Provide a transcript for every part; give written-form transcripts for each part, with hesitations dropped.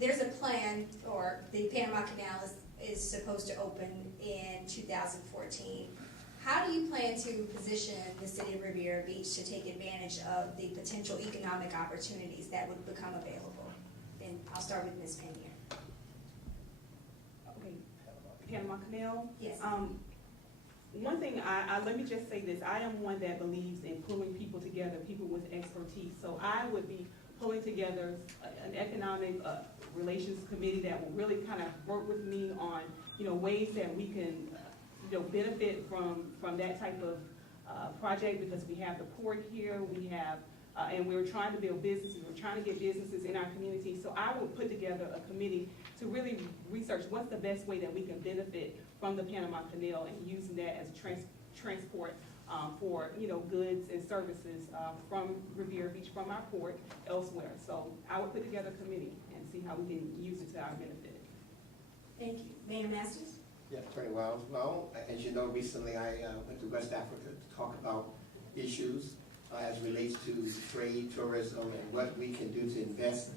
there's a plan, or the Panama Canal is supposed to open in 2014. How do you plan to position the city of Riviera Beach to take advantage of the potential economic opportunities that would become available? And I'll start with Ms. Pena. Okay, Panama Canal? Yes. One thing, let me just say this, I am one that believes in pulling people together, people with expertise. So I would be pulling together an economic relations committee that will really kind of work with me on, ways that we can, benefit from that type of project, because we have the port here, we have, and we're trying to build businesses, we're trying to get businesses in our community. So I will put together a committee to really research what's the best way that we can benefit from the Panama Canal and using that as transport for goods and services from Riviera Beach, from our port elsewhere. So I would put together a committee and see how we can use it to our benefit. Thank you. Mayor Masters? Yeah, Attorney Wells. Well, as you know, recently I went to West Africa to talk about issues as relates to trade, tourism, and what we can do to invest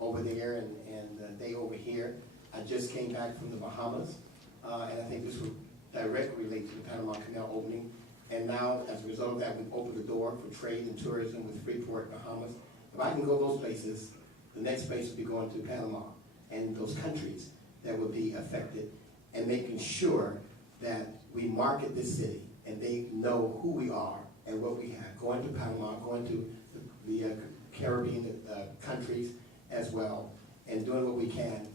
over there and they over here. I just came back from the Bahamas, and I think this would directly relate to the Panama Canal opening. And now, as a result of that, we've opened the door for trade and tourism with Freeport, Bahamas. If I can go those places, the next place will be going to Panama and those countries that would be affected, and making sure that we market this city and they know who we are and what we have. Going to Panama, going to the Caribbean countries as well, and doing what we can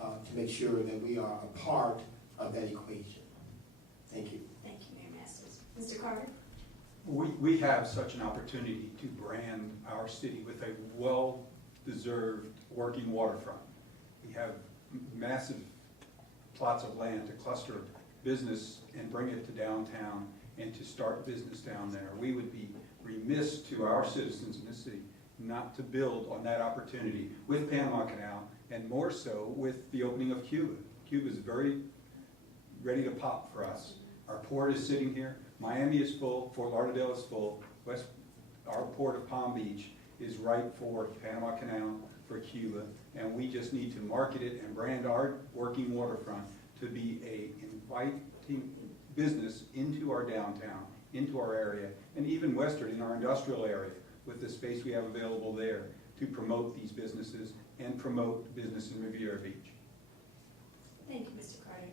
to make sure that we are a part of that equation. Thank you. Thank you, Mayor Masters. Mr. Carter? We have such an opportunity to brand our city with a well-deserved working waterfront. We have massive plots of land to cluster business and bring it to downtown and to start business down there. We would be remiss to our citizens in this city not to build on that opportunity with Panama Canal, and more so with the opening of Cuba. Cuba is very ready to pop for us. Our port is sitting here. Miami is full. Fort Lauderdale is full. Our port of Palm Beach is ripe for Panama Canal, for Cuba, and we just need to market it and brand our working waterfront to be a inviting business into our downtown, into our area, and even western in our industrial area with the space we have available there to promote these businesses and promote business in Riviera Beach. Thank you, Mr. Carter.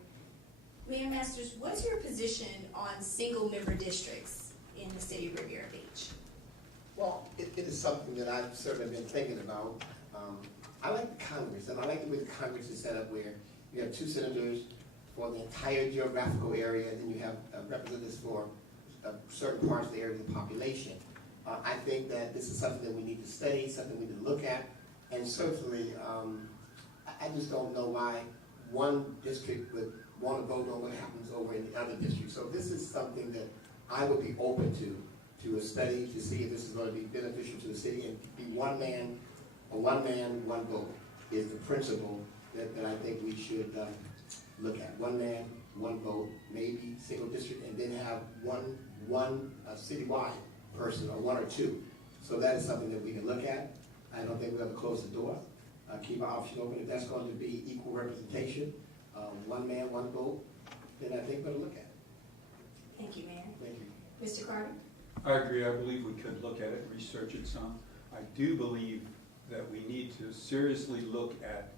Mayor Masters, what's your position on single-member districts in the city of Riviera Beach? Well, it is something that I've certainly been thinking about. I like the Congress, and I like the way the Congress is set up, where you have 2 senators for the entire geographical area, and then you have representatives for certain parts of the area of the population. I think that this is something that we need to study, something we need to look at, and certainly I just don't know why one district would want to vote on what happens over in the other district. So this is something that I would be open to a study to see if this is going to be beneficial to the city, and be one man, one vote is the principle that I think we should look at. One man, one vote, maybe single district, and then have one citywide person, or 1 or 2. So that is something that we can look at. I don't think we have to close the door. Keep our option open. If that's going to be equal representation, one man, one vote, then I think we'll look at it. Thank you, Mayor. Thank you. Mr. Carter? I agree. I believe we could look at it, research it some. I do believe that we need to seriously look at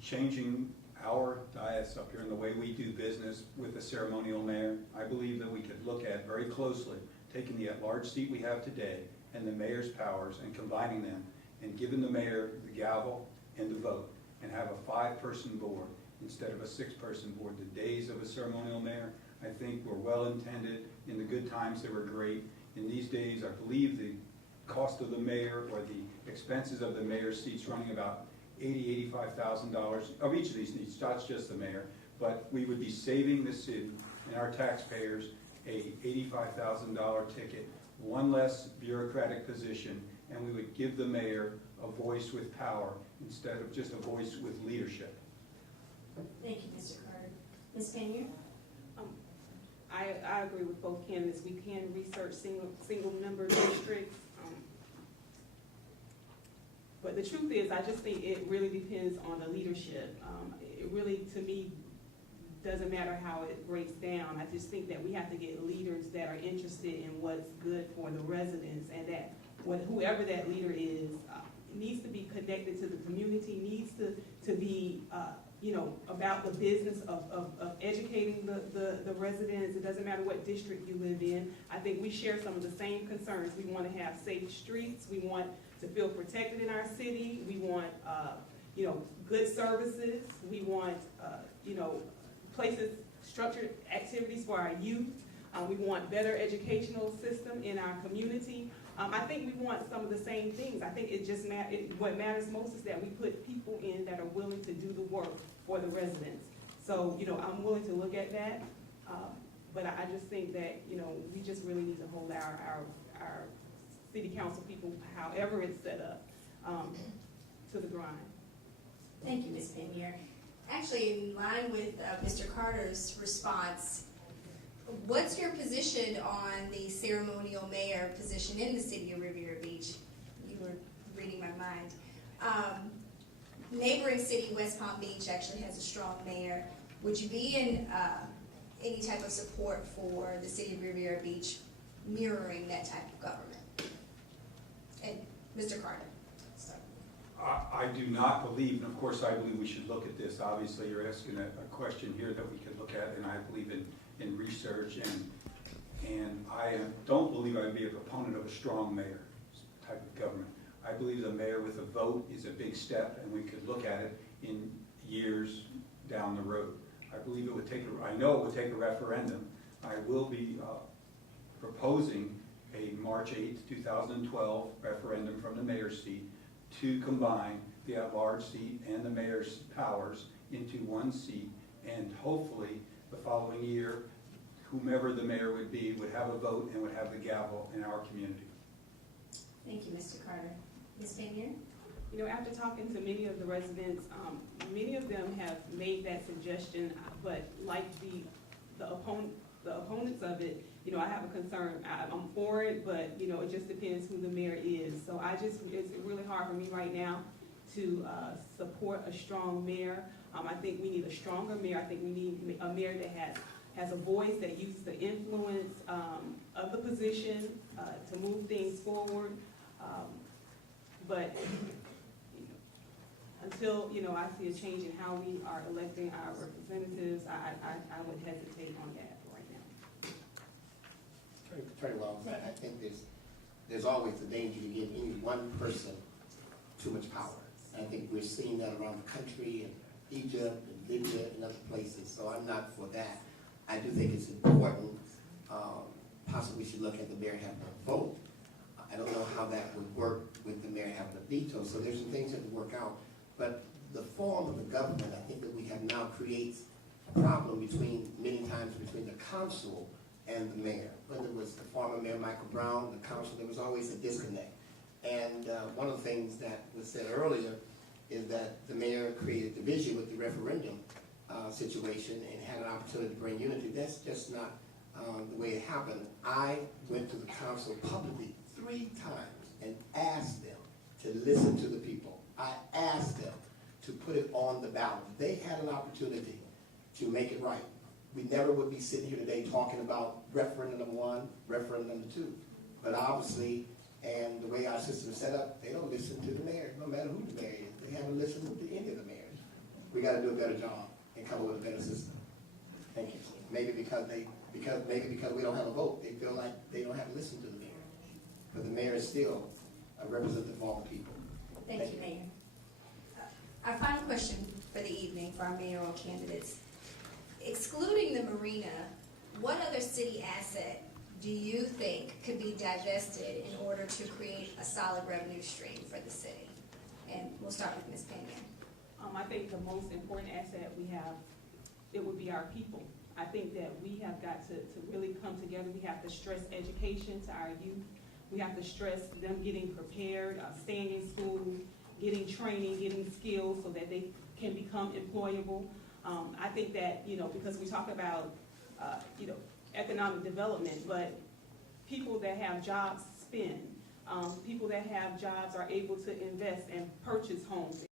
changing our dais up here in the way we do business with the ceremonial mayor. I believe that we could look at very closely taking the at-large seat we have today and the mayor's powers and combining them and giving the mayor the gavel and the vote, and have a 5-person board instead of a 6-person board. The days of a ceremonial mayor, I think, were well intended. In the good times, they were great. In these days, I believe the cost of the mayor, or the expenses of the mayor's seats, running about $80,000, $85,000 of each of these seats, not just the mayor, but we would be saving the city and our taxpayers a $85,000 ticket, one less bureaucratic position, and we would give the mayor a voice with power instead of just a voice with leadership. Thank you, Mr. Carter. Ms. Pena? I agree with both candidates. We can research single member districts. But the truth is, I just think it really depends on the leadership. It really, to me, doesn't matter how it breaks down. I just think that we have to get leaders that are interested in what's good for the residents, and that whoever that leader is needs to be connected to the community, needs to be about the business of educating the residents. It doesn't matter what district you live in. I think we share some of the same concerns. We want to have safe streets. We want to feel protected in our city. We want good services. We want places, structured activities for our youth. We want better educational system in our community. I think we want some of the same things. I think it just what matters most is that we put people in that are willing to do the work for the residents. So, I'm willing to look at that, but I just think that, we just really need to hold our city council people, however it's set up, to the grind. Thank you, Ms. Pinier. Actually, in line with Mr. Carter's response, what's your position on the ceremonial mayor position in the city of Riviera Beach? You were reading my mind. Neighboring city, West Palm Beach, actually has a strong mayor. Would you be in any type of support for the city of Riviera Beach mirroring that type of government? And Mr. Carter. I do not believe, and of course I believe we should look at this. Obviously, you're asking a question here that we could look at, and I believe in research, and I don't believe I'd be a proponent of a strong mayor type of government. I believe the mayor with a vote is a big step, and we could look at it in years down the road. I believe it would take, I know it would take a referendum. I will be proposing a March 8th, 2012 referendum from the mayor's seat to combine the at-large seat and the mayor's powers into one seat, and hopefully the following year, whomever the mayor would be would have a vote and would have the gavel in our community. Thank you, Mr. Carter. Ms. Pinier? After talking to many of the residents, many of them have made that suggestion, but like the opponents of it, I have a concern. I'm for it, but it just depends who the mayor is. So it's really hard for me right now to support a strong mayor. I think we need a stronger mayor. I think we need a mayor that has a voice, that uses the influence of the position to move things forward. But until I see a change in how we are electing our representatives, I would hesitate on that right now. Very well. I think there's always a danger to give any one person too much power. I think we're seeing that around the country, in Egypt, and Libya, and other places. So I'm not for that. I do think it's important. Possibly we should look at the mayor having a vote. I don't know how that would work with the mayor having a veto. So there's some things that would work out. But the form of the government, I think that we have now creates a problem many times between the council and the mayor. Whether it was the former mayor Michael Brown, the council, there was always a disconnect. And one of the things that was said earlier is that the mayor created division with the referendum situation and had an opportunity to bring unity. That's just not the way it happened. I went to the council publicly 3 times and asked them to listen to the people. I asked them to put it on the ballot. They had an opportunity to make it right. We never would be sitting here today talking about referendum 1, referendum 2. But obviously, and the way our system is set up, they don't listen to the mayor, no matter who the mayor is. They haven't listened to any of the mayors. We got to do a better job and come up with a better system. Thank you. Maybe because we don't have a vote, they feel like they don't have to listen to the mayor. But the mayor is still a representative of all the people. Thank you, Mayor. Our final question for the evening for our mayoral candidates. Excluding the marina, what other city asset do you think could be divested in order to create a solid revenue stream for the city? And we'll start with Ms. Pena. I think the most important asset we have, it would be our people. I think that we have got to really come together. We have to stress education to our youth. We have to stress them getting prepared, staying in school, getting training, getting skills so that they can become employable. I think that, because we talk about, economic development, but people that have jobs spend. People that have jobs are able to invest and purchase homes.